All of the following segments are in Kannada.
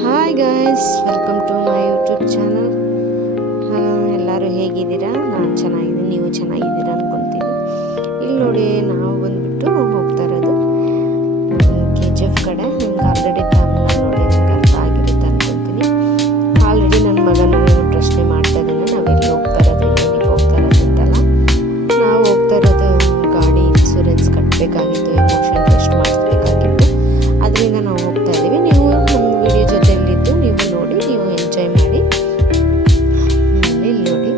Hi guys, welcome to my YouTube channel. ಎಲ್ಲರೂ ಹೇಗಿದ್ದೀರಾ? ನಾನು ಚೆನ್ನಾಗಿದ್ದೀನಿ, ನೀವು ಚೆನ್ನಾಗಿದ್ದೀರಾ ಅಂದ್ಕೊತೀನಿ. ಇಲ್ಲಿ ನೋಡಿ, ನಾವು ಬಂದ್ಬಿಟ್ಟು ಹೋಗ್ತಾ ಇರೋದು KGF ಕಡೆ. ನಿಮ್ಗೆ ಆಲ್ರೆಡಿ ನೋಡಿ ನಿಮ್ಗೆ ಅರ್ಥ ಆಗಿರುತ್ತೆ ಅಂದ್ಕೊತೀನಿ. ಆಲ್ರೆಡಿ ನನ್ನ ಮಗನ ಪ್ರಶ್ನೆ ಮಾಡ್ತಾ ಇದ್ದಾನೆ, ನಾವೆಲ್ಲಿ ಹೋಗ್ತಾ ಇರೋದು, ಏನಕ್ಕೆ ಹೋಗ್ತಾ ಇರೋದು ಅಂತಲ್ಲ. ನಾವು ಹೋಗ್ತಾ ಇರೋದು ಗಾಡಿ ಇನ್ಶೂರೆನ್ಸ್ ಕಟ್ಟಬೇಕಾಗಿತ್ತು, ಎಮೋಷನ್ ಟೆಸ್ಟ್ ಮಾಡಿಸ್ಬೇಕಾಗಿತ್ತು. ಅದರಿಂದ ನಾವು ಹೋಗ್ತಾ ಇದ್ದೀವಿ. ನೀವು ನಮ್ಮ ವಿಡಿಯೋ ಜೊತೆಯಲ್ಲಿದ್ದು ನೀವು ನೋಡಿ, ನೀವು ಎಂಜಾಯ್ ಮಾಡಿ. ಇಲ್ಲಿ ನೋಡಿ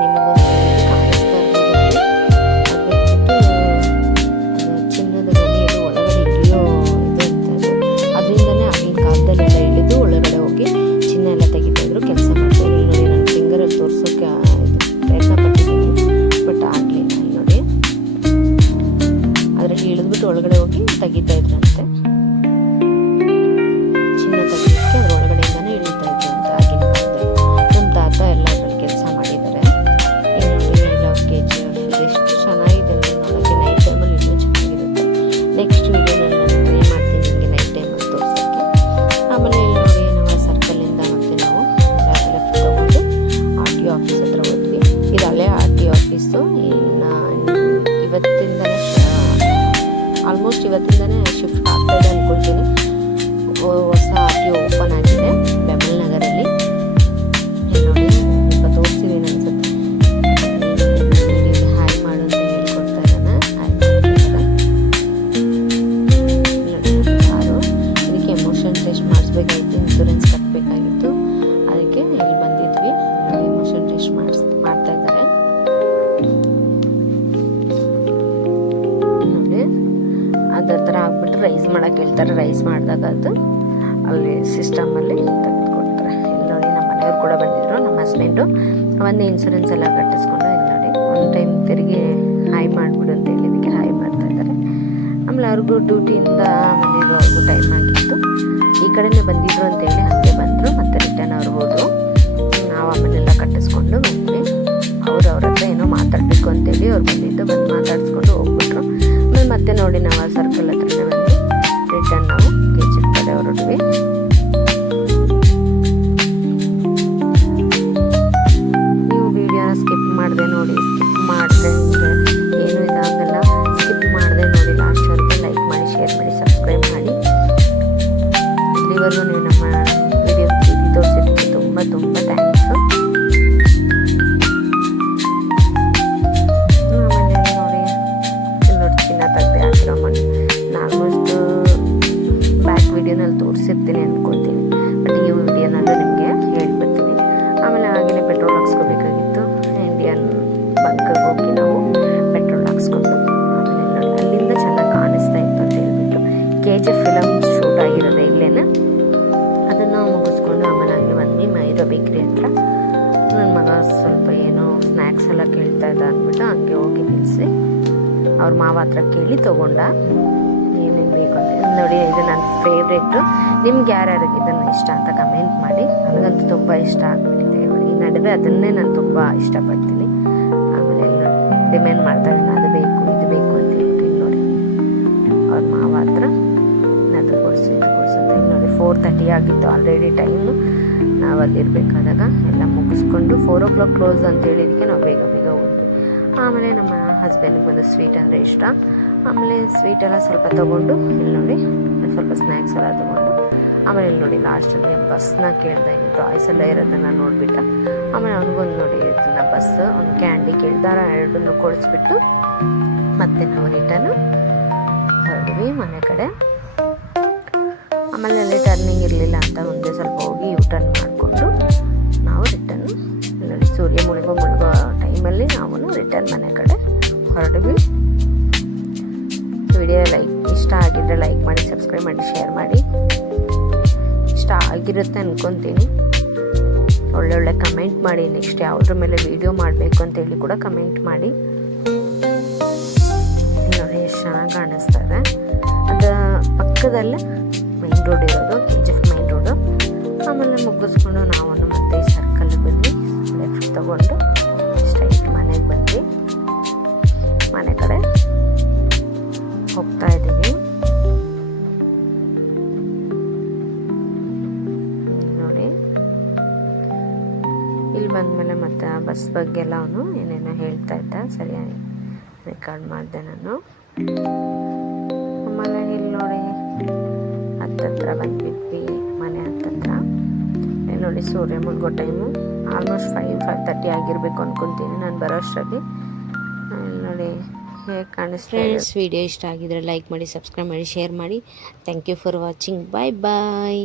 ನಿಮಗೊಂದು ಕಾಣಿಸ್ತಾ ಇರ್ಬೋದು. ಅದು ಚಿನ್ನದ ಗಣಿಯಲ್ಲಿ ಒಳಗಡೆ ಇಳಿಯೋ ಇದು ಅಂತದ್ದು. ಅದರಿಂದನೇ ಆಗಿನ ಕಾಲದಲ್ಲೆಲ್ಲ ಇಳಿದು ಒಳಗಡೆ ಹೋಗಿ ಚಿನ್ನ ಎಲ್ಲ ತೆಗಿತಾಯಿದ್ರು, ಕೆಲಸ ಮಾಡ್ತಾಯಿದ್ರು. ಇಲ್ಲಿ ನೋಡಿ, ನನ್ನ ಫಿಂಗರಲ್ಲಿ ತೋರಿಸೋಕೆ ಪ್ರಯತ್ನ ಪಟ್ಟಿದ್ದೀನಿ, ಬಟ್ ಆಗಲಿಲ್ಲ. ಇಲ್ಲಿ ನೋಡಿ, ಅದರಲ್ಲಿ ಇಳಿದ್ಬಿಟ್ಟು ಒಳಗಡೆ ಹೋಗಿ ತೆಗಿತಾ ಇದ್ರಂತೆ. ಚಿನ್ನ ತೆಗಿಯೋಕ್ಕೆ ಅದ್ರ ಒಳಗಡೆಯಿಂದನೇ ಇಳಿತಾ ಇದ್ರು ಅಂತ ಆಗಿನ ಕಾಲದಲ್ಲಿ. ನಮ್ಮ ತಾತ ಎಲ್ಲ ಅದ್ರಲ್ಲಿ ಕೆಲಸ ಮಾಡಿದ್ದಾರೆ. ಎಲ್ಲ KGF ಎಷ್ಟು ಚೆನ್ನಾಗಿದೆ ಅಂದರೆ ನೋಡೋಕ್ಕೆ. ನೈಟ್ ಟೈಮಲ್ಲಿ ಇನ್ನೂ ಚೆನ್ನಾಗಿರುತ್ತೆ. ನೆಕ್ಸ್ಟ್ ವೀಡಿಯೋನಲ್ಲಿ ನಾನು ಟ್ರೈ ಮಾಡ್ತೀನಿ ನಿಮಗೆ ನೈಟ್ ಟೈಮಲ್ಲಿ ತೋರಿಸೋಕ್ಕೆ. ಆಮೇಲೆ ಇಲ್ಲಿ ನೋಡಿ, ನಾವು ಸರ್ಕಲಿಂದ ಮತ್ತೆ ನಾವು ಲೆಫ್ಟ್ ತೊಗೊಂಡು RTO ಆಫೀಸ್ ಹತ್ರ ಹೋದ್ವಿ. ಇದು ಹಳೆ RTO ಆಫೀಸು. ಇನ್ನು ಇವತ್ತಿಂದನೇ ಆಲ್ಮೋಸ್ಟ್ ಇವತ್ತಿಂದನೇ ಶಿಫ್ಟ್ ಆಗ್ತಾಯಿದೆ ಅಂದ್ಕೊಳ್ತೀನಿ. ಹೊಸ RTO ಓಪನ್ ಆಗಿದೆ ಬೆಮಲ್ ನಗರಲ್ಲಿ. ಇಲ್ಲಿ ನೋಡಿ, ಸ್ವಲ್ಪ ತೋರಿಸಿದ್ದೀನಿ ಅನ್ಸುತ್ತೆ. ಹಾಯ್ ಮಾಡು ಅಂತ ಹೇಳ್ಕೊಡ್ತಾ ಇದ್ದಾನೆ. ಹಾಯ್ ಮಾಡ್ತಿದ್ದಾರೆ. ನೋಡಿ, ಕಾರು. ಇದಕ್ಕೆ ಎಮೋಷನ್ ಟೆಸ್ಟ್ ಮಾಡಿಸ್ಬೇಕಾಗಿತ್ತು, ಇನ್ಶೂರೆನ್ಸ್ ಕಟ್ಟಬೇಕಾಗಿತ್ತು. ಅದಕ್ಕೆ ಇಲ್ಲಿ ಬಂದಿದ್ವಿ. ನೋಡಿ, ಎಮೋಷನ್ ಟೆಸ್ಟ್ ಮಾಡ್ತಾ ಇದ್ದಾರೆ. ನೋಡಿ, ಅದ್ರ ಥರ ಆಗ್ಬಿಟ್ಟು ರೈಸ್ ಮಾಡೋಕ್ಕೆ ಹೇಳ್ತಾರೆ. ರೈಸ್ ಮಾಡಿದಾಗ ಅದು ಅಲ್ಲಿ ಸಿಸ್ಟಮಲ್ಲಿ ತೆಗೆದುಕೊಡ್ತಾರೆ. ಇಲ್ಲಿ ನೋಡಿ, ನಮ್ಮ ಮನೆಯವ್ರು ಕೂಡ ಬಂದಿದ್ರು, ನಮ್ಮ ಹಸ್ಬೆಂಡು. ಒಂದು ಇನ್ಶೂರೆನ್ಸ್ ಎಲ್ಲ ಕಟ್ಟಿಸ್ಕೊಂಡು ಇಲ್ಲಿ ನೋಡಿ ಒಂದು ಟೈಮ್ ತಿರುಗಿ ಹಾಯ್ ಮಾಡಿಬಿಡು ಅಂತ ಹೇಳಿದ್ದಕ್ಕೆ ಹಾಯ್ ಮಾಡ್ತಾ ಇದ್ದಾರೆ. ಆಮೇಲೆ ಅವ್ರಿಗೂ ಡ್ಯೂಟಿಯಿಂದ ಬಂದಿದ್ರು, ಅವ್ರಿಗೂ ಟೈಮ್ ಆಗಿತ್ತು. ಈ ಕಡೆನೇ ಬಂದಿದ್ರು ಅಂತೇಳಿ ಹಾಗೆ ಬಂದರು. ಮತ್ತು ರಿಟರ್ನ್ ಅವ್ರು ಹೋದರು. ನಾವು ಆಮೇಲೆಲ್ಲ ಕಟ್ಟಿಸ್ಕೊಂಡು ಬಂದ್ವಿ. ಅವ್ರ ಹತ್ರ ಏನೋ ಮಾತಾಡಬೇಕು ಅಂತೇಳಿ ಅವ್ರು ಬಂದಿದ್ದು, ಬಂದು ಮಾತಾಡಿಸ್ಕೊಂಡು ಹೋಗ್ಬಿಟ್ರು. ಆಮೇಲೆ ಮತ್ತೆ ನೋಡಿ, ನಾವು ಆ ಸರ್ಕಲ್ ಹತ್ರನೇ ಬಂದು ರಿಟರ್ನ್ ನಾವು KGF ಕಡೆ ಹೊರಟ್ವಿ. ನೀವು ವಿಡಿಯೋನ ಸ್ಕಿಪ್ ಮಾಡಿದೆ ನೋಡಿ, ಸ್ಕಿಪ್ ಮಾಡಿದೆ ಏನೂ ಇದಾಗಲ್ಲ. ಸ್ಕಿಪ್ ಮಾಡಿದೆ ನೋಡಿ, ಲಾಸ್ಟ್ವರೆಗೆ ಲೈಕ್ ಮಾಡಿ, ಶೇರ್ ಮಾಡಿ, ಸಬ್ಸ್ಕ್ರೈಬ್ ಮಾಡಿ. ಇಲ್ಲಿವರೆಗೂ ನೀವು ನಮ್ಮ ವಿಡಿಯೋ ತೋರಿಸಿದ್ದಕ್ಕೆ ತುಂಬ ತುಂಬ ಥ್ಯಾಂಕ್ಸು. ಆಮೇಲೆ ನೋಡಿ, ಇಲ್ಲಿ ನೋಡಿ ಚಿನ್ನ ತೆಗ್ದೆ ಹಾಕಿರೋ ಮಣ್ಣು. ಆಲ್ಮೋಸ್ಟ್ ಬ್ಯಾಕ್ ವಿಡಿಯೋನಲ್ಲಿ ತೋರಿಸಿರ್ತೀನಿ ಅಂದ್ಕೊಳ್ತೀನಿ, ಬಟ್ ಈ ವಿಡಿಯೋನಲ್ಲೂ ನಿಮಗೆ ಹೇಳ್ಬಿಡ್ತೀನಿ. ಆಮೇಲೆ ಹಾಗೆಯೇ ಪೆಟ್ರೋಲ್ ಹಾಕ್ಸ್ಕೋಬೇಕಾಗಿತ್ತು. ಇಂಡಿಯನ್ ಬಂಕ್ಗೆ ಹೋಗಿ ನಾವು ಪೆಟ್ರೋಲ್ ಹಾಕ್ಸ್ಕೊಂಡು ಆಮೇಲೆ ನೋಡಿ, ಅಲ್ಲಿಂದ ಚೆನ್ನಾಗಿ ಕಾಣಿಸ್ತಾ ಇತ್ತು ಅಂತ ಹೇಳ್ಬಿಟ್ಟು KGF ಫಿಲಮ್ ಶೂಟ್ ಆಗಿರೋದೆ ಇಲ್ಲೇನೆ. ಅದನ್ನು ಮುಗಿಸ್ಕೊಂಡು ಆಮೇಲೆ ಹಂಗೆ ಬಂದ್ವಿ ಮೈರೋ ಬೇಕ್ರಿ ಹತ್ರ. ನನ್ನ ಮಗ ಸ್ವಲ್ಪ ಏನೋ ಸ್ನ್ಯಾಕ್ಸ್ ಎಲ್ಲ ಕೇಳ್ತಾ ಇದ್ದ ಅಂದ್ಬಿಟ್ಟು ಹಂಗೆ ಹೋಗಿ ನಿಲ್ಲಿಸಿ ಅವ್ರ ಮಾವ ಹತ್ರ ಕೇಳಿ ತೊಗೊಂಡ ಏನೇನು ಬೇಕು ಅಂತ. ನೋಡಿ, ಇದು ನನ್ನ ಫೇವ್ರೇಟು. ನಿಮ್ಗೆ ಯಾರ್ಯಾರಿಗೆ ಇದನ್ನು ಇಷ್ಟ ಅಂತ ಕಮೆಂಟ್ ಮಾಡಿ. ನನಗಂತೂ ತುಂಬ ಇಷ್ಟ ಆಗ್ಬಿಟ್ಟಿದೆ. ಈ ನಡುವೆ ಅದನ್ನೇ ನಾನು ತುಂಬ ಇಷ್ಟಪಡ್ತೀನಿ. ಆಮೇಲೆ ಡಿಮ್ಯಾಂಡ್ ಮಾಡ್ತಾ ಇದ್ದೀನಿ, ಅದು ಬೇಕು ಇದು ಬೇಕು ಅಂತ ಹೇಳ್ತೀನಿ. ನೋಡಿ, ಅವ್ರ ಮಾವ ಹತ್ರ ಅದು ಕೊಡಿಸು ಇದು ಕೊಡಿಸು ಅಂತ. ನೋಡಿ, 4:30 ಆಗಿತ್ತು ಆಲ್ರೆಡಿ ಟೈಮು. ನಾವು ಅಲ್ಲಿರಬೇಕಾದಾಗ ಎಲ್ಲ ಮುಗಿಸ್ಕೊಂಡು 4 o'clock ಕ್ಲೋಸ್ ಅಂತ ಹೇಳಿದ್ದಕ್ಕೆ ನಾವು ಬೇಗ ಬೇಗ ಹೋದ್ವಿ. ಆಮೇಲೆ ನಮ್ಮ ಹಸ್ಬೆಂಡ್ಗೆ ಬಂದು ಸ್ವೀಟ್ ಅಂದರೆ ಇಷ್ಟ. ಆಮೇಲೆ ಸ್ವೀಟೆಲ್ಲ ಸ್ವಲ್ಪ ತೊಗೊಂಡು ಇಲ್ಲಿ ನೋಡಿ ಸ್ವಲ್ಪ ಸ್ನ್ಯಾಕ್ಸ್ ಎಲ್ಲ ತೊಗೊಂಡು ಆಮೇಲೆ ಇಲ್ಲಿ ನೋಡಿ ಲಾಸ್ಟಲ್ಲಿ ಬಸ್ನ ಕೇಳ್ದೆ. ಇಲ್ಲಿ ಟಾಯ್ಸ್ ಎಲ್ಲ ಇರೋದನ್ನು ನೋಡಿಬಿಟ್ಟ. ಆಮೇಲೆ ಅವ್ನಿಗೊಂದು ನೋಡಿ ಇದನ್ನ ಬಸ್, ಒಂದು ಕ್ಯಾಂಡಿ ಕೇಳ್ದಾರ, ಎರಡನ್ನೂ ಕೊಡಿಸ್ಬಿಟ್ಟು ಮತ್ತೆ ನಾವು ರಿಟರ್ನು ಹೊರಡ್ವಿ ಮನೆ ಕಡೆ. ಆಮೇಲೆ ಅಲ್ಲಿ ಟರ್ನಿಂಗ್ ಇರಲಿಲ್ಲ ಅಂತ ಮುಂದೆ ಸ್ವಲ್ಪ ಹೋಗಿ ಟರ್ನ್ ಮಾಡಿಕೊಂಡು ನಾವು ರಿಟರ್ನ್ ನೋಡಿ ಸೂರ್ಯ ಮುಳುಗೋ ಟೈಮಲ್ಲಿ ನಾವು ರಿಟರ್ನ್ ಮನೆ ಕಡೆ ಹೊರಡ್ವಿ. ವಿಡಿಯೋ ಇಷ್ಟ ಆಗಿದ್ರೆ ಲೈಕ್ ಮಾಡಿ, ಸಬ್ಸ್ಕ್ರೈಬ್ ಮಾಡಿ, ಶೇರ್ ಮಾಡಿ. ಇಷ್ಟ ಆಗಿರುತ್ತೆ ಅಂದ್ಕೊತೀನಿ. ಒಳ್ಳೊಳ್ಳೆ ಕಮೆಂಟ್ ಮಾಡಿ. ನೆಕ್ಸ್ಟ್ ಯಾವುದ್ರ ಮೇಲೆ ವಿಡಿಯೋ ಮಾಡಬೇಕು ಅಂತೇಳಿ ಕೂಡ ಕಮೆಂಟ್ ಮಾಡಿ. ನೋಡಿ, ಎಷ್ಟು ಚೆನ್ನಾಗಿ ಕಾಣಿಸ್ತಾ ಇದೆ. ಅದು ಪಕ್ಕದಲ್ಲೇ ಮೈನ್ ರೋಡ್ ಇರೋದು, KGF ಮೈನ್ ರೋಡು. ಆಮೇಲೆ ಮುಗಿಸ್ಕೊಂಡು ನಾವು ಮತ್ತೆ ಈ ಸರ್ಕಲ್ ಬಂದು ಲೆಫ್ಟ್ ತೊಗೊಂಡು ಸ್ಟ್ರೈಟ್ ಮನೆಗೆ ಬಂದ್ವಿ. ಮನೆ ಕಡೆ ಹೋಗ್ತಾ ಇದ್ದೀವಿ. ಇಲ್ಲಿ ಬಂದಮೇಲೆ ಮತ್ತು ಆ ಬಸ್ ಬಗ್ಗೆ ಎಲ್ಲ ಅವನು ಏನೇನೋ ಹೇಳ್ತಾ ಇದ್ದ, ಸರಿಯಾಗಿ ರೆಕಾರ್ಡ್ ಮಾಡಿದೆ ನಾನು. ಆಮೇಲೆ ಇಲ್ಲಿ ನೋಡಿ ಹತ್ತತ್ರ ಬಂದ್ಬಿಟ್ವಿ, ಮನೆ ಹತ್ತತ್ರ. ಇಲ್ಲಿ ನೋಡಿ ಸೂರ್ಯ ಮುಳುಗೋ ಟೈಮು ಆಲ್ಮೋಸ್ಟ್ 5:30 ಆಗಿರಬೇಕು ಅಂದ್ಕೊತೀನಿ ನಾನು ಬರೋ ಅಷ್ಟರಲ್ಲಿ. ಇಲ್ಲಿ ನೋಡಿ ಹೇಗೆ ಕಾಣಿಸ್ತಾ. ಫ್ರೆಂಡ್ಸ್, ವಿಡಿಯೋ ಇಷ್ಟ ಆಗಿದ್ರೆ ಲೈಕ್ ಮಾಡಿ, ಸಬ್ಸ್ಕ್ರೈಬ್ ಮಾಡಿ, ಶೇರ್ ಮಾಡಿ. Thank you for watching. Bye bye.